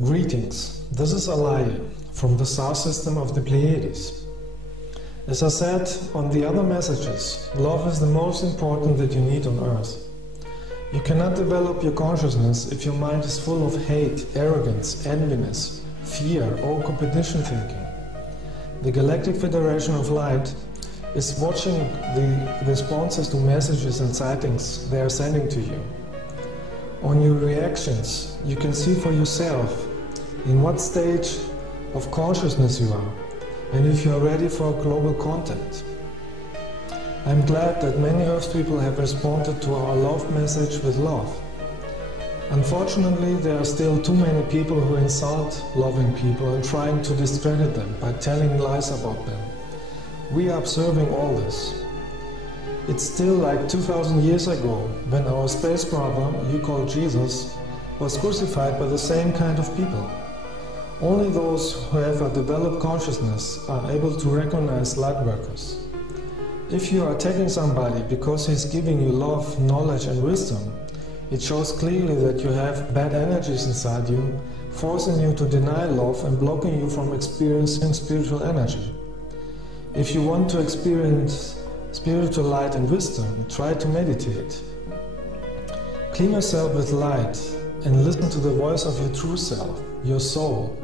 Greetings, this is Alaje from the star system of the Pleiades. As I said on the other messages, love is the most important that you need on Earth. You cannot develop your consciousness if your mind is full of hate, arrogance, enviness, fear or competition thinking. The Galactic Federation of Light is watching the responses to messages and sightings they are sending to you. On your reactions, you can see for yourself in what stage of consciousness you are and if you are ready for global contact. I'm glad that many Earth people have responded to our love message with love. Unfortunately, there are still too many people who insult loving people and trying to discredit them by telling lies about them. We are observing all this. It's still like 2000 years ago when our space brother, you call Jesus, was crucified by the same kind of people. Only those who have a developed consciousness are able to recognize light workers. If you are attacking somebody because he's giving you love, knowledge and wisdom, it shows clearly that you have bad energies inside you, forcing you to deny love and blocking you from experiencing spiritual energy. If you want to experience spiritual light and wisdom, try to meditate. Clean yourself with light and listen to the voice of your true self, your soul.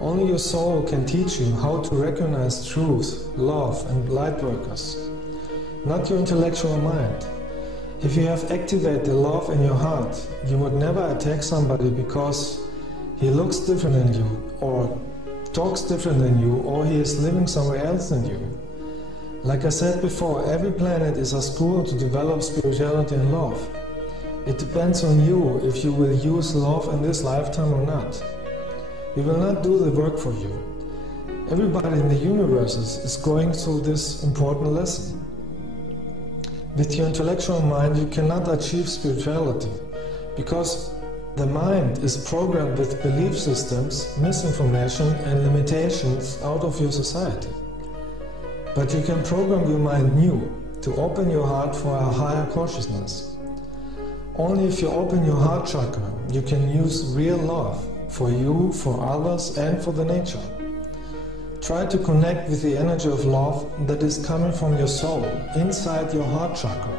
Only your soul can teach you how to recognize truth, love and light workers, not your intellectual mind. If you have activated the love in your heart, you would never attack somebody because he looks different than you, or talks different than you, or he is living somewhere else than you. Like I said before, every planet is a school to develop spirituality and love. It depends on you if you will use love in this lifetime or not. We will not do the work for you. Everybody in the universe is going through this important lesson. With your intellectual mind, you cannot achieve spirituality because the mind is programmed with belief systems, misinformation and limitations out of your society. But you can program your mind new to open your heart for a higher consciousness. Only if you open your heart chakra, you can use real love for you, for others and for the nature. Try to connect with the energy of love that is coming from your soul, inside your heart chakra.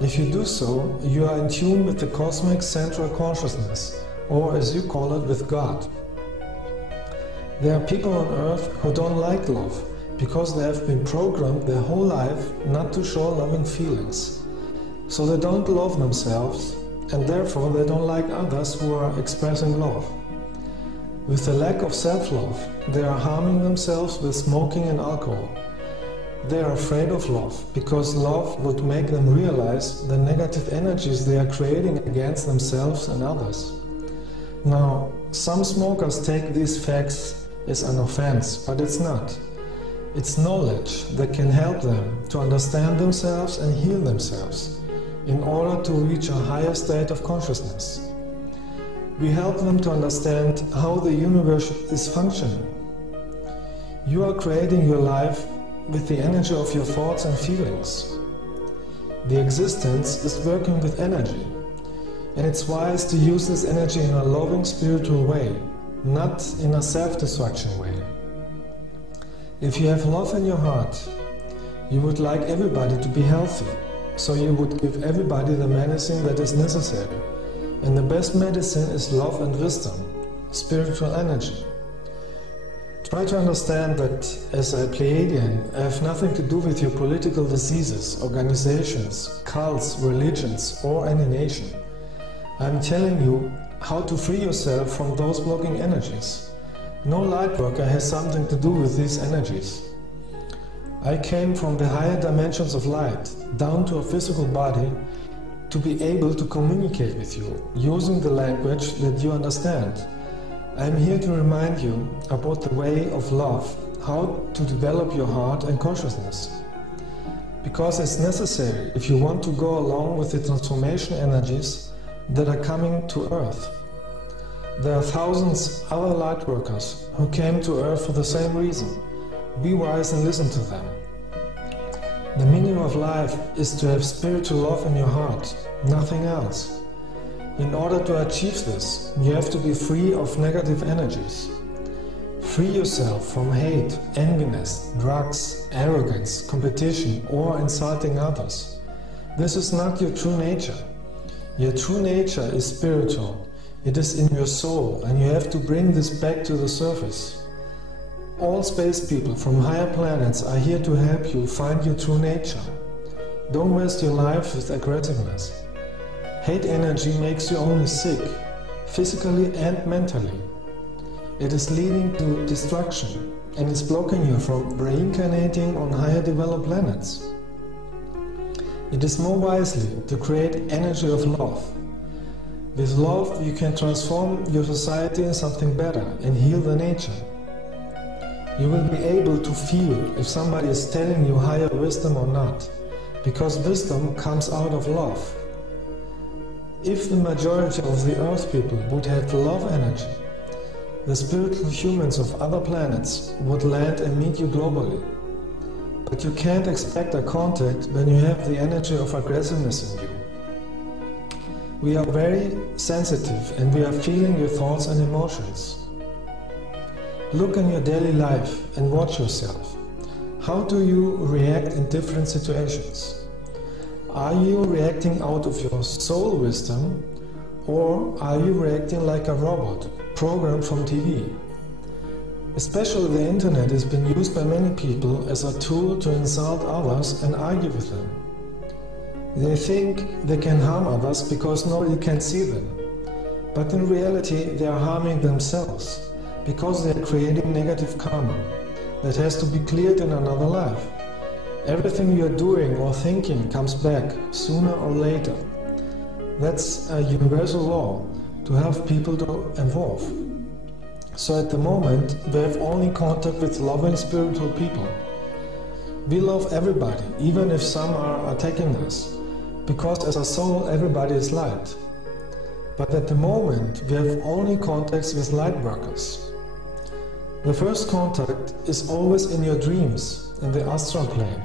If you do so, you are in tune with the cosmic central consciousness, or as you call it, with God. There are people on Earth who don't like love, because they have been programmed their whole life not to show loving feelings. So they don't love themselves, and therefore they don't like others who are expressing love. With the lack of self-love, they are harming themselves with smoking and alcohol. They are afraid of love, because love would make them realize the negative energies they are creating against themselves and others. Now, some smokers take these facts as an offense, but it's not. It's knowledge that can help them to understand themselves and heal themselves in order to reach a higher state of consciousness. We help them to understand how the universe is functioning. You are creating your life with the energy of your thoughts and feelings. The existence is working with energy, and it's wise to use this energy in a loving spiritual way, not in a self-destruction way. If you have love in your heart, you would like everybody to be healthy, so you would give everybody the medicine that is necessary. And the best medicine is love and wisdom, spiritual energy. Try to understand that as a Pleiadian, I have nothing to do with your political diseases, organizations, cults, religions, or any nation. I'm telling you how to free yourself from those blocking energies. No light worker has something to do with these energies. I came from the higher dimensions of light, down to a physical body, to be able to communicate with you, using the language that you understand. I'm here to remind you about the way of love, how to develop your heart and consciousness. Because it's necessary if you want to go along with the transformation energies that are coming to Earth. There are thousands of other light workers who came to Earth for the same reason. Be wise and listen to them. The meaning of life is to have spiritual love in your heart, nothing else. In order to achieve this, you have to be free of negative energies. Free yourself from hate, enviness, drugs, arrogance, competition, or insulting others. This is not your true nature. Your true nature is spiritual. It is in your soul, and you have to bring this back to the surface. All space people from higher planets are here to help you find your true nature. Don't waste your life with aggressiveness. Hate energy makes you only sick, physically and mentally. It is leading to destruction, and is blocking you from reincarnating on higher developed planets. It is more wisely to create energy of love. With love, you can transform your society in something better and heal the nature. You will be able to feel if somebody is telling you higher wisdom or not, because wisdom comes out of love. If the majority of the Earth people would have love energy, the spiritual humans of other planets would land and meet you globally. But you can't expect a contact when you have the energy of aggressiveness in you. We are very sensitive and we are feeling your thoughts and emotions. Look in your daily life and watch yourself. How do you react in different situations? Are you reacting out of your soul wisdom, or are you reacting like a robot, programmed from TV? Especially the internet has been used by many people as a tool to insult others and argue with them. They think they can harm others because nobody can see them. But in reality, they are harming themselves because they are creating negative karma that has to be cleared in another life. Everything you are doing or thinking comes back sooner or later. That's a universal law to have people to evolve. So at the moment, we have only contact with loving spiritual people. We love everybody, even if some are attacking us, because as a soul, everybody is light. But at the moment, we have only contacts with light workers. The first contact is always in your dreams, in the astral plane.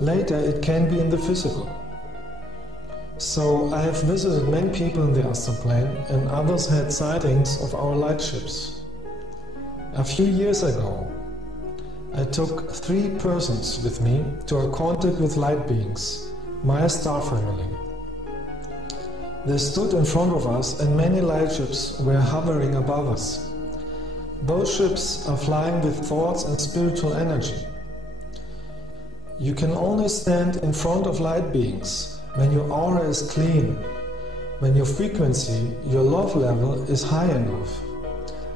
Later, it can be in the physical. So I have visited many people in the astral plane, and others had sightings of our light ships. A few years ago, I took 3 persons with me to a contact with light beings, my star family. They stood in front of us, and many light ships were hovering above us. Those ships are flying with thoughts and spiritual energy. You can only stand in front of light beings when your aura is clean, when your frequency, your love level is high enough.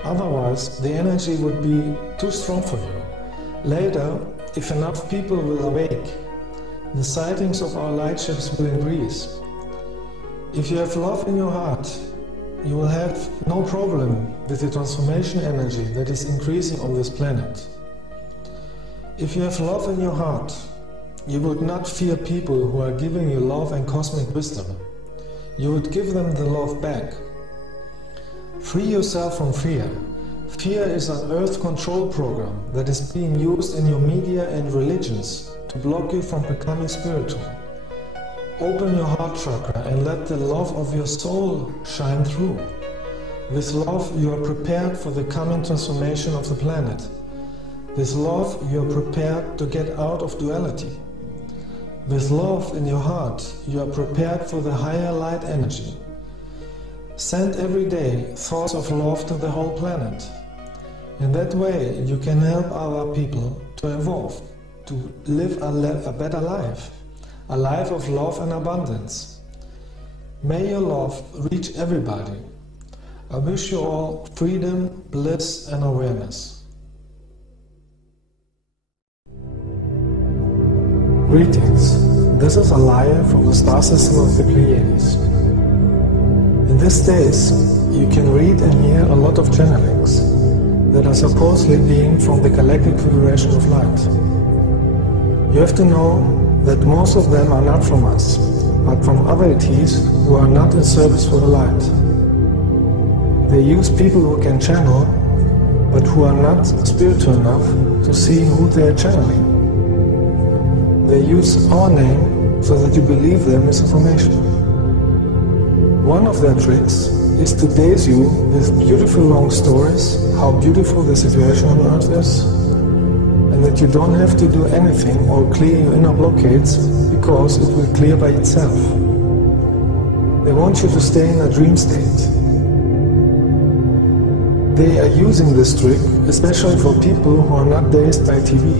Otherwise, the energy would be too strong for you. Later, if enough people will awake, the sightings of our light ships will increase. If you have love in your heart, you will have no problem with the transformation energy that is increasing on this planet. If you have love in your heart, you would not fear people who are giving you love and cosmic wisdom. You would give them the love back. Free yourself from fear. Fear is an earth control program that is being used in your media and religions to block you from becoming spiritual. Open your heart chakra and let the love of your soul shine through. With love, you are prepared for the coming transformation of the planet. With love, you are prepared to get out of duality. With love in your heart, you are prepared for the higher light energy. Send every day thoughts of love to the whole planet. In that way, you can help other people to evolve, to live a better life, a life of love and abundance. May your love reach everybody. I wish you all freedom, bliss, and awareness. Greetings, this is Alaje from the star system of the Pleiades. In these days, you can read and hear a lot of channelings that are supposedly being from the Galactic Federation of Light. You have to know that most of them are not from us, but from other entities who are not in service for the light. They use people who can channel, but who are not spiritual enough to see who they are channeling. They use our name so that you believe their misinformation. One of their tricks is to daze you with beautiful long stories, how beautiful the situation on Earth is, and that you don't have to do anything or clear your inner blockades because it will clear by itself. They want you to stay in a dream state. They are using this trick especially for people who are not dazed by TV.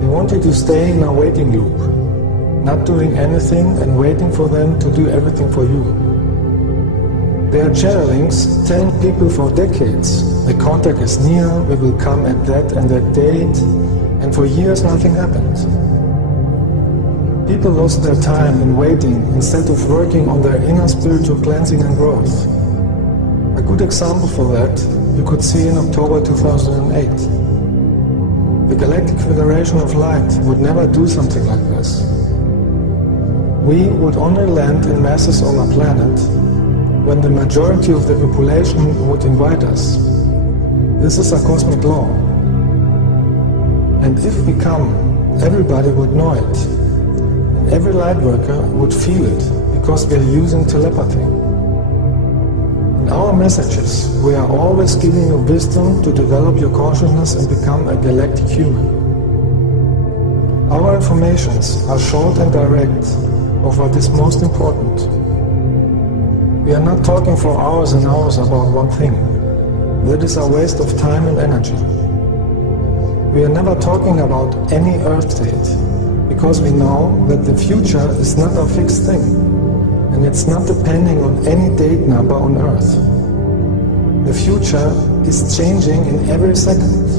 They want you to stay in a waiting loop, not doing anything and waiting for them to do everything for you. Their channelings tell people for decades, the contact is near, we will come at that and that date, and for years nothing happened. People lost their time in waiting instead of working on their inner spiritual cleansing and growth. A good example for that you could see in October 2008. The Galactic Federation of Light would never do something like this. We would only land in masses on a planet when the majority of the population would invite us. This is a cosmic law. And if we come, everybody would know it. And every light worker would feel it, because we are using telepathy. In our messages, we are always giving you wisdom to develop your consciousness and become a galactic human. Our informations are short and direct of what is most important. We are not talking for hours and hours about one thing. That is a waste of time and energy. We are never talking about any Earth date, because we know that the future is not a fixed thing, and it's not depending on any date number on Earth. The future is changing in every second,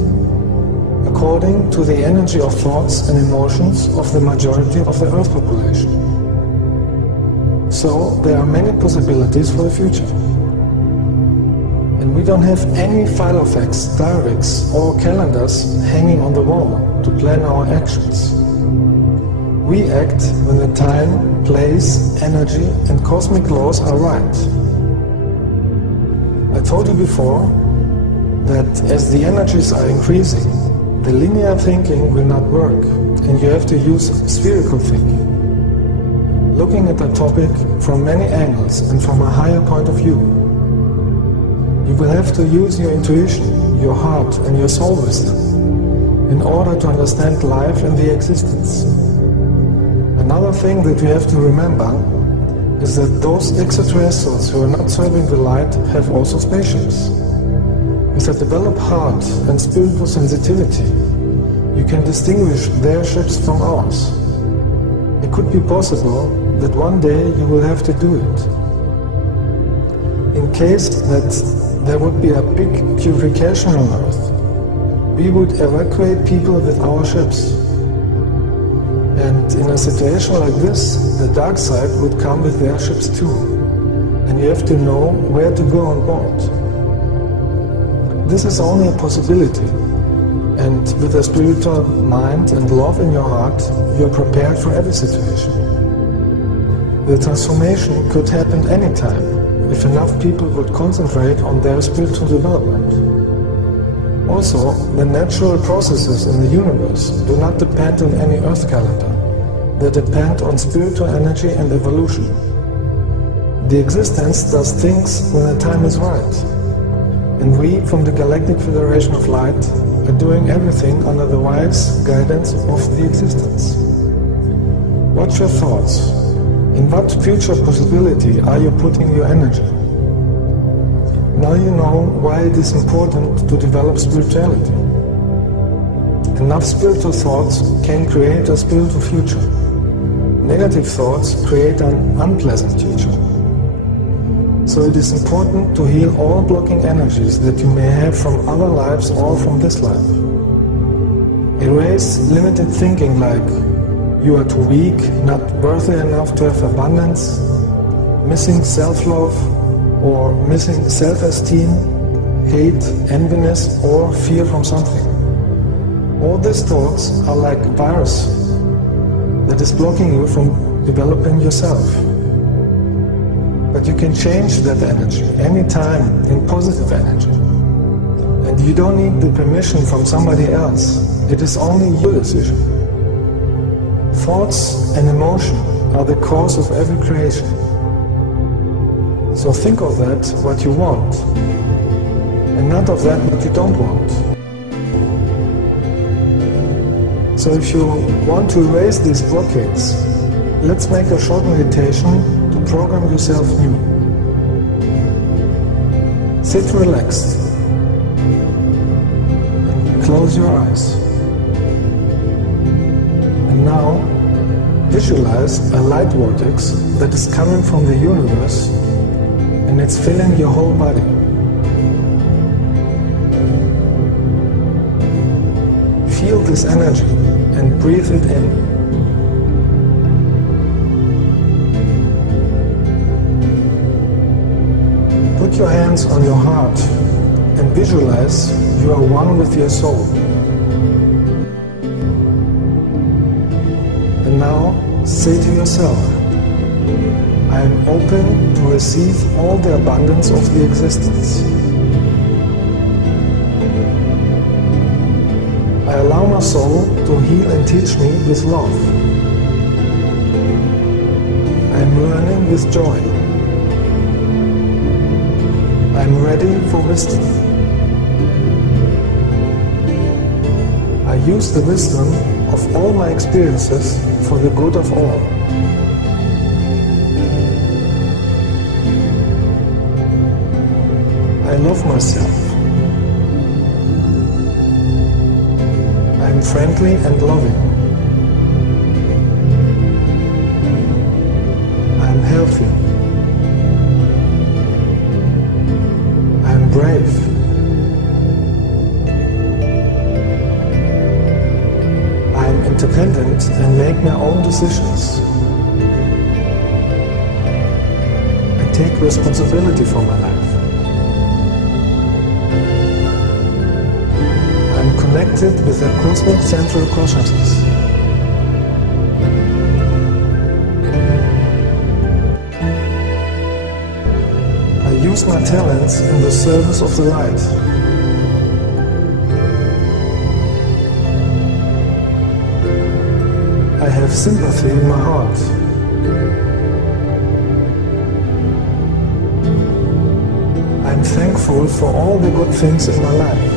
according to the energy of thoughts and emotions of the majority of the Earth population. So there are many possibilities for the future. And we don't have any filofax, diaries or calendars hanging on the wall to plan our actions. We act when the time, place, energy and cosmic laws are right. I told you before that as the energies are increasing, the linear thinking will not work and you have to use spherical thinking. Looking at a topic from many angles and from a higher point of view. You will have to use your intuition, your heart and your soul wisdom in order to understand life and the existence. Another thing that we have to remember is that those extraterrestrials who are not serving the light have also spaceships. With a developed heart and spiritual sensitivity, you can distinguish their ships from ours. It could be possible that one day you will have to do it. In case that there would be a big purification on Earth, we would evacuate people with our ships. And in a situation like this, the dark side would come with their ships too. And you have to know where to go on board. This is only a possibility. And with a spiritual mind and love in your heart, you are prepared for every situation. The transformation could happen anytime, if enough people would concentrate on their spiritual development. Also, the natural processes in the universe do not depend on any Earth calendar. They depend on spiritual energy and evolution. The existence does things when the time is right. And we, from the Galactic Federation of Light, are doing everything under the wise guidance of the existence. What's your thoughts? In what future possibility are you putting your energy? Now you know why it is important to develop spirituality. Enough spiritual thoughts can create a spiritual future. Negative thoughts create an unpleasant future. So it is important to heal all blocking energies that you may have from other lives or from this life. Erase limited thinking like you are too weak, not worthy enough to have abundance, missing self-love or missing self-esteem, hate, enviness or fear from something. All these thoughts are like a virus that is blocking you from developing yourself. But you can change that energy anytime in positive energy. And you don't need the permission from somebody else. It is only your decision. Thoughts and emotion are the cause of every creation. So think of that what you want, and not of that what you don't want. So if you want to erase these blockades, let's make a short meditation to program yourself new. Sit relaxed and close your eyes. And now visualize a light vortex that is coming from the universe and it's filling your whole body. Feel this energy and breathe it in. Put your hands on your heart and visualize you are one with your soul. And now say to yourself, I am open to receive all the abundance of the existence. I allow my soul to heal and teach me with love. I am learning with joy. I am ready for wisdom. I use the wisdom of all my experiences for the good of all. I love myself. I am friendly and loving. I am healthy. I am brave. I am independent and make my own decisions. I take responsibility for my life. Connected with the cosmic central consciousness. I use my talents in the service of the light. I have sympathy in my heart. I am thankful for all the good things in my life.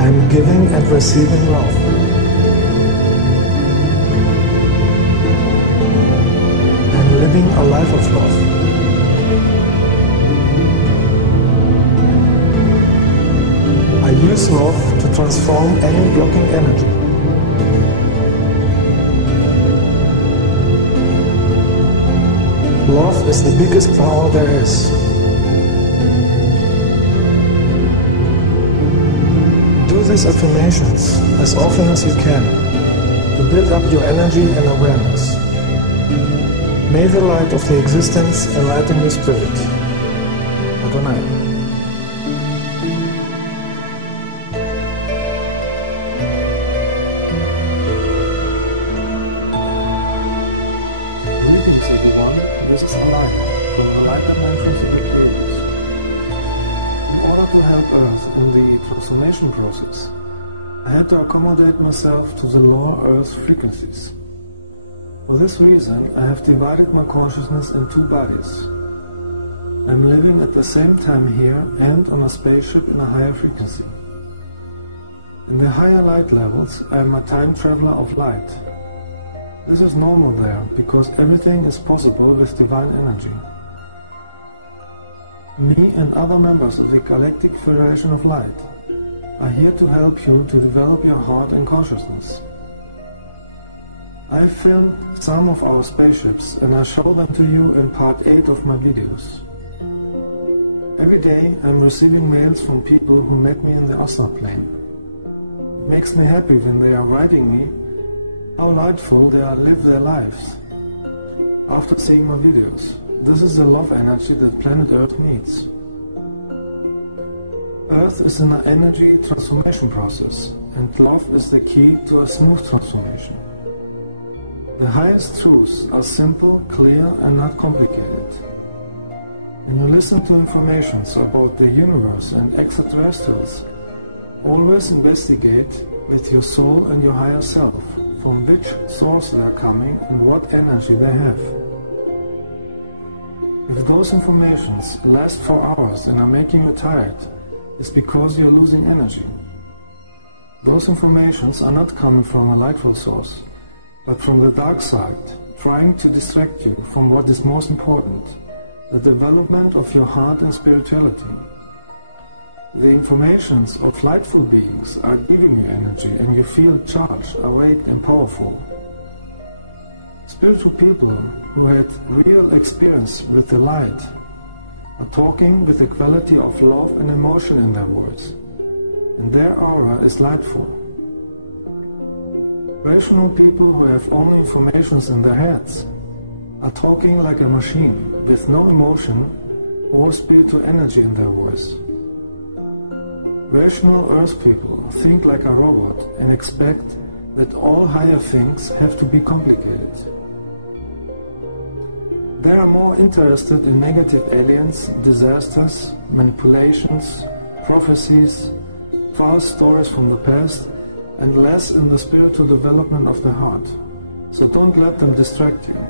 I am giving and receiving love. I am living a life of love. I use love to transform any blocking energy. Love is the biggest power there is. Do these affirmations as often as you can to build up your energy and awareness. May the light of the existence enlighten your spirit. Adonai. Greetings everyone, this is Alaje from the light dimensions of the Pleiades. In order to help Earth in the transformation process, I had to accommodate myself to the lower Earth frequencies. For this reason, I have divided my consciousness in two bodies. I am living at the same time here and on a spaceship in a higher frequency. In the higher light levels, I am a time traveler of light. This is normal there, because everything is possible with divine energy. Me and other members of the Galactic Federation of Light are here to help you to develop your heart and consciousness. I filmed some of our spaceships and I show them to you in part 8 of my videos. Every day I'm receiving mails from people who met me in the astral plane. It makes me happy when they are writing me how lightful they live their lives after seeing my videos. This is the love energy that planet Earth needs. Earth is in an energy transformation process, and love is the key to a smooth transformation. The highest truths are simple, clear, and not complicated. When you listen to information about the universe and extraterrestrials, always investigate with your soul and your higher self, from which source they are coming and what energy they have. If those informations last for hours and are making you tired, it's because you're losing energy. Those informations are not coming from a lightful source, but from the dark side, trying to distract you from what is most important, the development of your heart and spirituality. The informations of lightful beings are giving you energy and you feel charged, awake and powerful. Spiritual people who had real experience with the light are talking with the quality of love and emotion in their words, and their aura is lightful. Rational people who have only informations in their heads are talking like a machine with no emotion or spiritual energy in their voice. Rational Earth people think like a robot and expect that all higher things have to be complicated. They are more interested in negative aliens, disasters, manipulations, prophecies, false stories from the past, and less in the spiritual development of the heart. So don't let them distract you.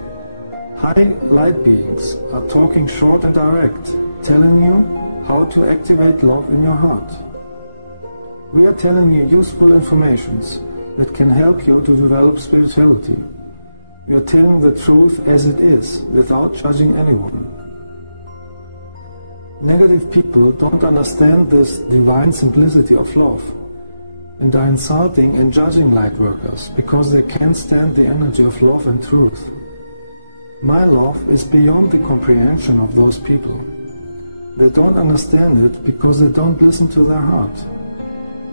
High light beings are talking short and direct, telling you how to activate love in your heart. We are telling you useful informations that can help you to develop spirituality. We are telling the truth as it is, without judging anyone. Negative people don't understand this divine simplicity of love, and are insulting and judging light workers because they can't stand the energy of love and truth. My love is beyond the comprehension of those people. They don't understand it because they don't listen to their heart.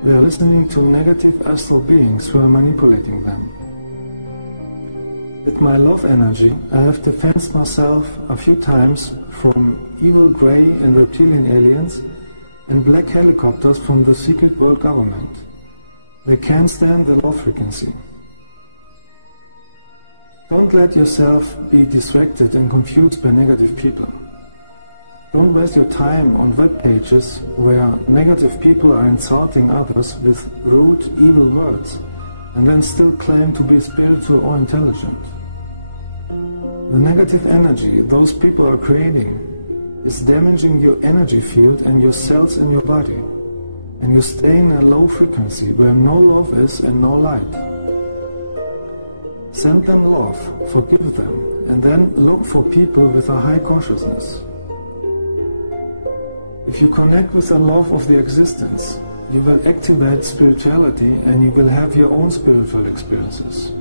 They are listening to negative astral beings who are manipulating them. With my love energy, I have defended myself a few times from evil grey and reptilian aliens and black helicopters from the secret world government. They can't stand the love frequency. Don't let yourself be distracted and confused by negative people. Don't waste your time on web pages where negative people are insulting others with rude, evil words and then still claim to be spiritual or intelligent. The negative energy those people are creating is damaging your energy field and your cells in your body, and you stay in a low frequency where no love is and no light. Send them love, forgive them, and then look for people with a high consciousness. If you connect with the love of the existence, you will activate spirituality and you will have your own spiritual experiences.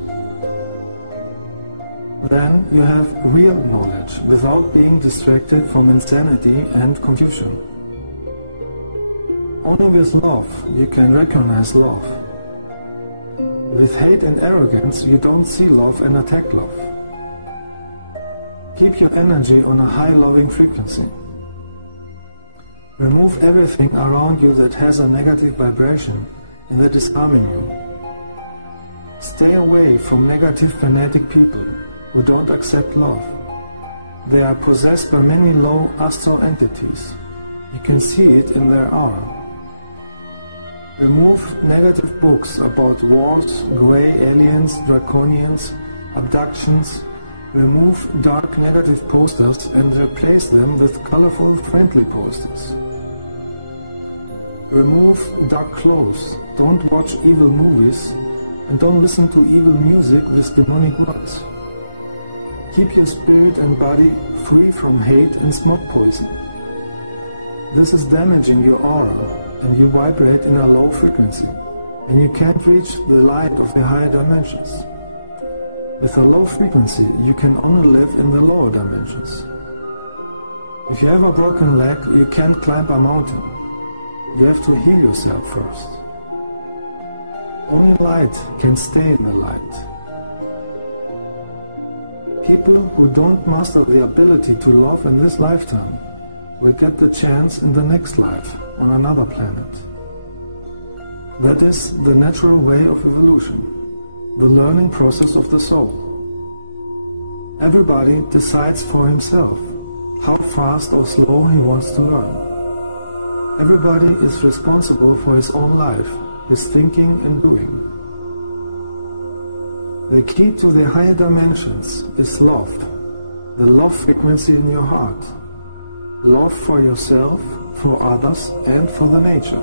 Then you have real knowledge without being distracted from insanity and confusion. Only with love you can recognize love. With hate and arrogance you don't see love and attack love. Keep your energy on a high loving frequency. Remove everything around you that has a negative vibration and that is harming you. Stay away from negative fanatic people who don't accept love. They are possessed by many low astral entities. You can see it in their aura. Remove negative books about wars, grey aliens, draconians, abductions. Remove dark negative posters and replace them with colorful friendly posters. Remove dark clothes. Don't watch evil movies and don't listen to evil music with demonic words. Keep your spirit and body free from hate and smoke poison. This is damaging your aura and you vibrate in a low frequency and you can't reach the light of the higher dimensions. With a low frequency, you can only live in the lower dimensions. If you have a broken leg, you can't climb a mountain. You have to heal yourself first. Only light can stay in the light. People who don't master the ability to love in this lifetime will get the chance in the next life on another planet. That is the natural way of evolution, the learning process of the soul. Everybody decides for himself how fast or slow he wants to learn. Everybody is responsible for his own life is thinking and doing. The key to the higher dimensions is love, the love frequency in your heart. Love for yourself, for others, and for the nature.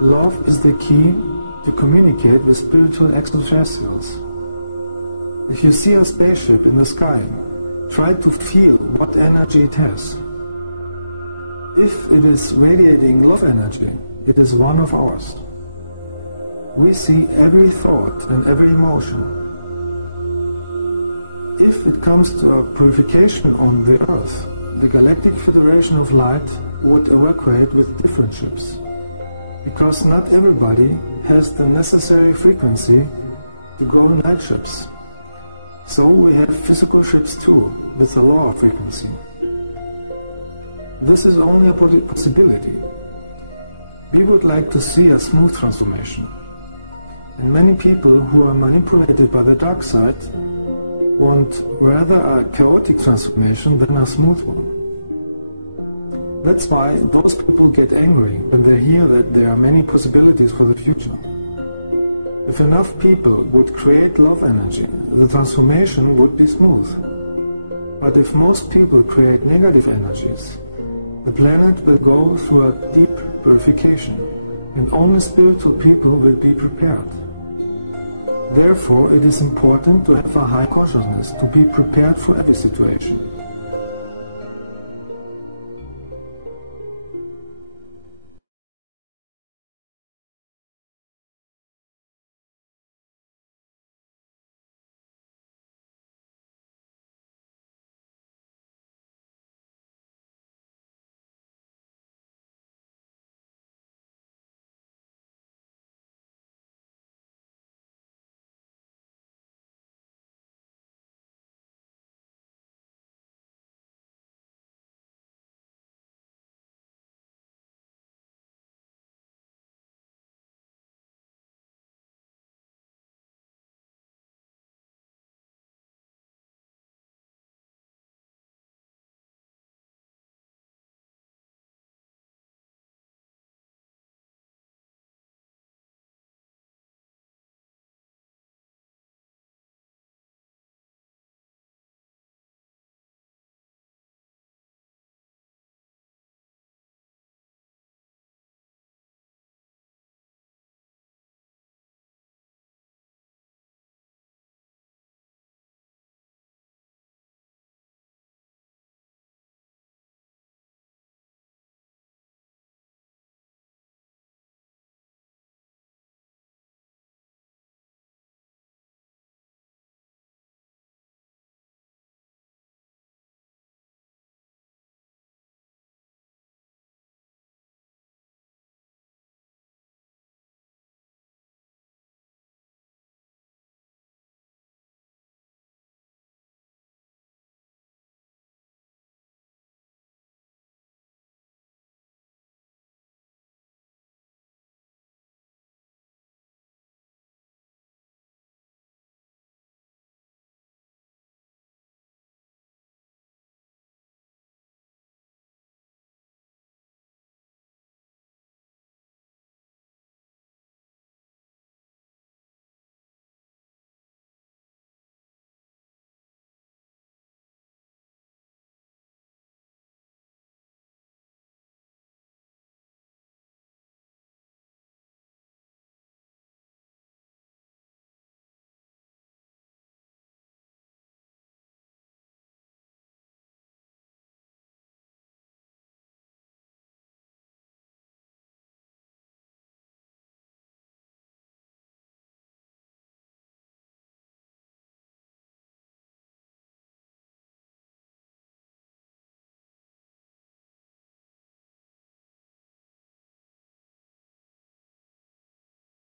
Love is the key to communicate with spiritual extraterrestrials. If you see a spaceship in the sky, try to feel what energy it has. If it is radiating love energy, it is one of ours. We see every thought and every emotion. If it comes to a purification on the Earth, the Galactic Federation of Light would evacuate with different ships, because not everybody has the necessary frequency to go in night ships. So we have physical ships too, with a lower frequency. This is only a possibility. We would like to see a smooth transformation. And many people who are manipulated by the dark side want rather a chaotic transformation than a smooth one. That's why those people get angry when they hear that there are many possibilities for the future. If enough people would create love energy, the transformation would be smooth. But if most people create negative energies, the planet will go through a deep purification, and only spiritual people will be prepared. Therefore, it is important to have a high consciousness to be prepared for every situation.